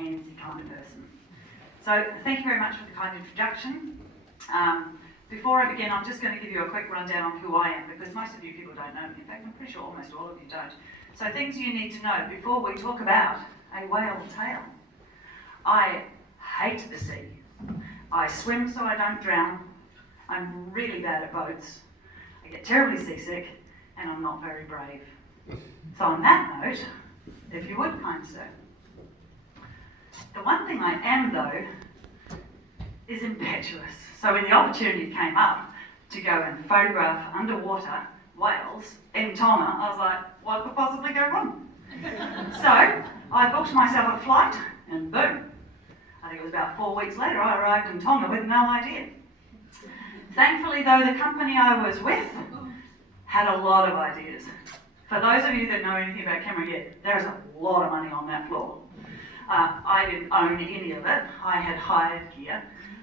handsy kind of person. So thank you very much for the kind introduction. Before I begin, I'm just going to give you a quick rundown on who I am, because most of you people don't know me. In fact, I'm pretty sure almost all of you don't. So things you need to know before we talk about a whale tale. I hate the sea. I swim so I don't drown. I'm really bad at boats. I get terribly seasick, and I'm not very brave. So on that note, if you would, kind sir. The one thing I am, though, is impetuous. So when the opportunity came up to go and photograph underwater whales in Tonga, I was like, what could possibly go wrong? So I booked myself a flight, and boom. I think it was about 4 weeks later, I arrived in Tonga with no idea. Thankfully, though, the company I was with had a lot of ideas. For those of you that know anything about camera gear, there's a lot of money on that floor. I didn't own any of it. I had hired gear.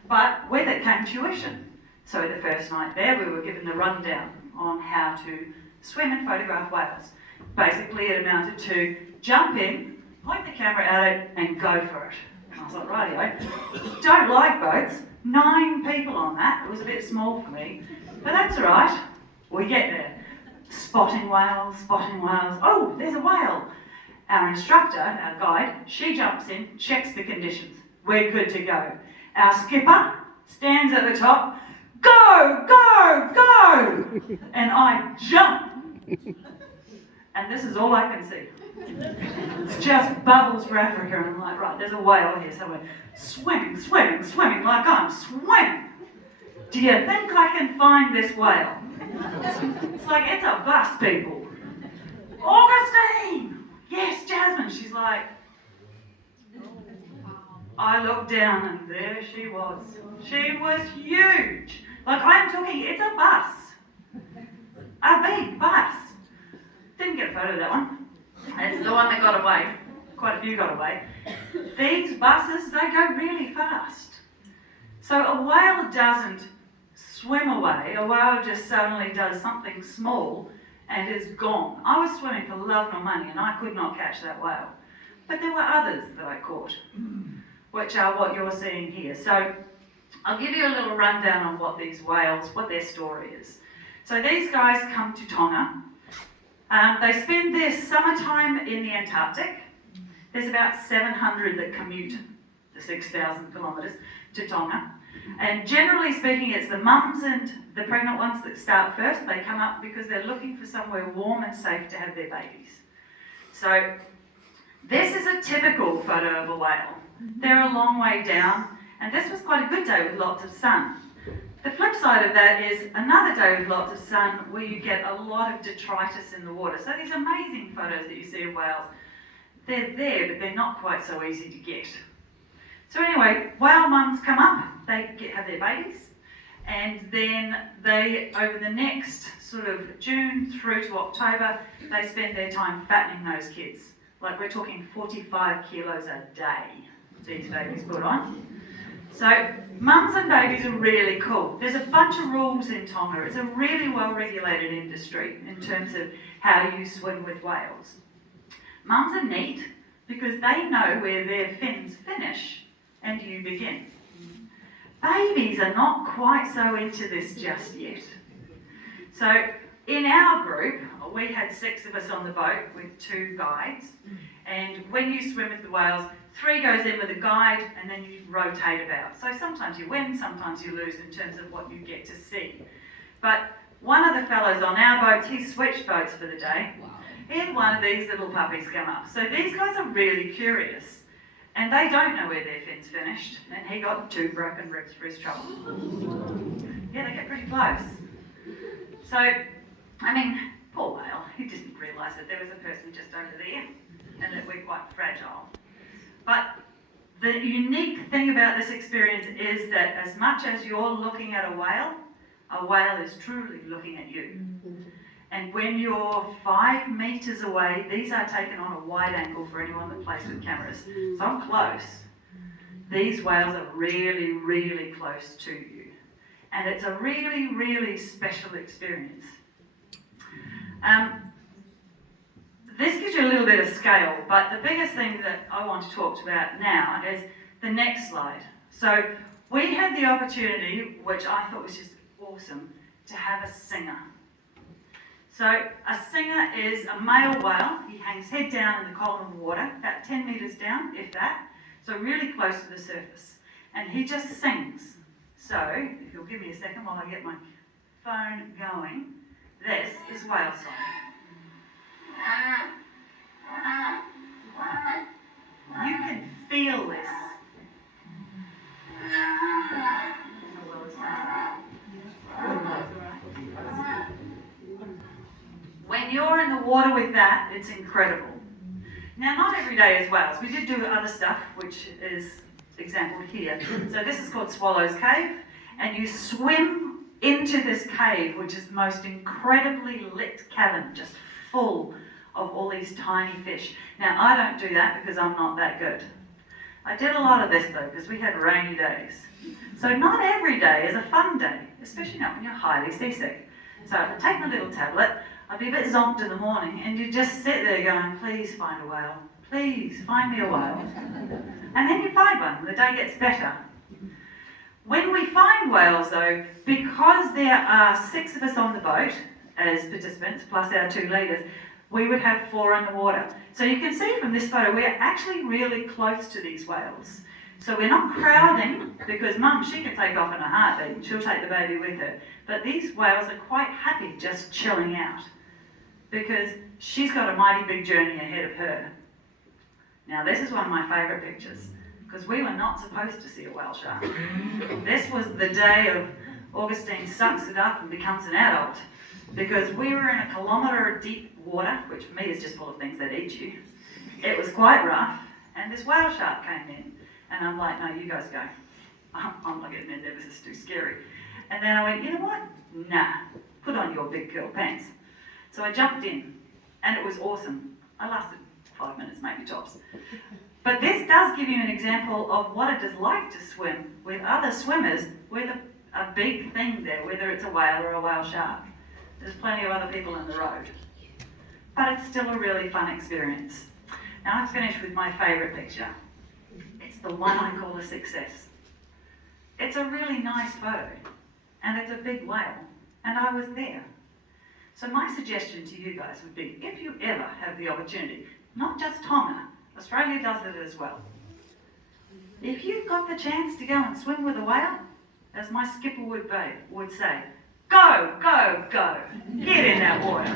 But with it came tuition. So the first night there, we were given the rundown on how to swim and photograph whales. Basically, it amounted to jump in, point the camera at it, and go for it. And I was like, rightio. Don't like boats. 9 people on that. It was a bit small for me. But that's all right. We get there. Spotting whales, spotting whales. Oh, there's a whale. Our instructor, our guide, she jumps in, checks the conditions. We're good to go. Our skipper stands at the top. Go, go, go! And I jump. And this is all I can see. It's just bubbles for Africa. And I'm like, right, there's a whale here somewhere. Swimming, swimming, swimming like I'm swimming. Do you think I can find this whale? It's like, it's a bus, people. Augustine! Yes, Jasmine. She's like, I looked down and there she was. She was huge. Like, I'm talking, it's a bus. A big bus. Didn't get a photo of that one. It's the one that got away. Quite a few got away. These buses, they go really fast. So a whale doesn't swim away. A whale just suddenly does something small and is gone. I was swimming for love nor money and I could not catch that whale. But there were others that I caught, which are what you're seeing here. So I'll give you a little rundown on what these whales, what their story is. So these guys come to Tonga. They spend their summertime in the Antarctic. There's about 700 that commute the 6,000 kilometres to Tonga. And generally speaking, it's the mums and the pregnant ones that start first. They come up because they're looking for somewhere warm and safe to have their babies. So this is a typical photo of a whale. They're a long way down, and this was quite a good day with lots of sun. The flip side of that is another day with lots of sun where you get a lot of detritus in the water. So these amazing photos that you see of whales, they're there, but they're not quite so easy to get. So anyway, whale mums come up, they have their babies, and then they, over the next sort of June through to October, they spend their time fattening those kids. Like, we're talking 45 kilos a day these babies put on. So mums and babies are really cool. There's a bunch of rules in Tonga. It's a really well-regulated industry in terms of how you swim with whales. Mums are neat because they know where their fins finish and you begin. Babies are not quite so into this just yet. So in our group, we had 6 of us on the boat with 2 guides, and when you swim with the whales, 3 goes in with a guide and then you rotate about. So sometimes you win, sometimes you lose in terms of what you get to see. But one of the fellows on our boats, he switched boats for the day. He had one of these little puppies come up. So these guys are really curious. And they don't know where their fin's finished. And he got 2 broken ribs for his trouble. Yeah, they get pretty close. So, I mean, poor whale. He didn't realise that there was a person just over there and that we're quite fragile. But the unique thing about this experience is that as much as you're looking at a whale is truly looking at you. And when you're 5 metres away, these are taken on a wide angle for anyone that plays with cameras. So I'm close. These whales are really, really close to you. And it's a really, really special experience. This gives you a little bit of scale, but the biggest thing that I want to talk about now is the next slide. So we had the opportunity, which I thought was just awesome, to have a singer. So a singer is a male whale. He hangs head down in the column of water, about 10 metres down, if that, so really close to the surface. And he just sings. So, if you'll give me a second while I get my phone going, this is whale song. You can feel this. When you're in the water with that, it's incredible. Now, not every day as whales. We did do other stuff, which is exampled here. So this is called Swallow's Cave, and you swim into this cave, which is the most incredibly lit cavern, just full of all these tiny fish. Now, I don't do that because I'm not that good. I did a lot of this though, because we had rainy days. So not every day is a fun day, especially not when you're highly seasick. So I'd take my little tablet, I'd be a bit zonked in the morning, and you'd just sit there going, please find a whale. Please find me a whale. And then you find one, the day gets better. When we find whales though, because there are 6 of us on the boat as participants, plus our 2 leaders, we would have 4 in the water. So you can see from this photo, we're actually really close to these whales. So we're not crowding, because Mum, she can take off in a heartbeat, and she'll take the baby with her. But these whales are quite happy just chilling out, because she's got a mighty big journey ahead of her. Now this is one of my favourite pictures, because we were not supposed to see a whale shark. This was the day of Augustine sucks it up and becomes an adult, because we were in a kilometre of deep water, which for me is just full of things that eat you. It was quite rough, and this whale shark came in, and I'm like, no, you guys go. I'm not getting in there, this is too scary. And then I went, you know what? Nah, put on your big girl pants. So I jumped in, and it was awesome. I lasted 5 minutes, maybe tops. But this does give you an example of what it is like to swim with other swimmers with a big thing there, whether it's a whale or a whale shark. There's plenty of other people in the road. But it's still a really fun experience. Now I've finished with my favourite picture. It's the one I call a success. It's a really nice photo, and it's a big whale, and I was there. So my suggestion to you guys would be, if you ever have the opportunity, not just Tonga, Australia does it as well. If you've got the chance to go and swim with a whale, as my skipper would say, go, go, go, get in that water.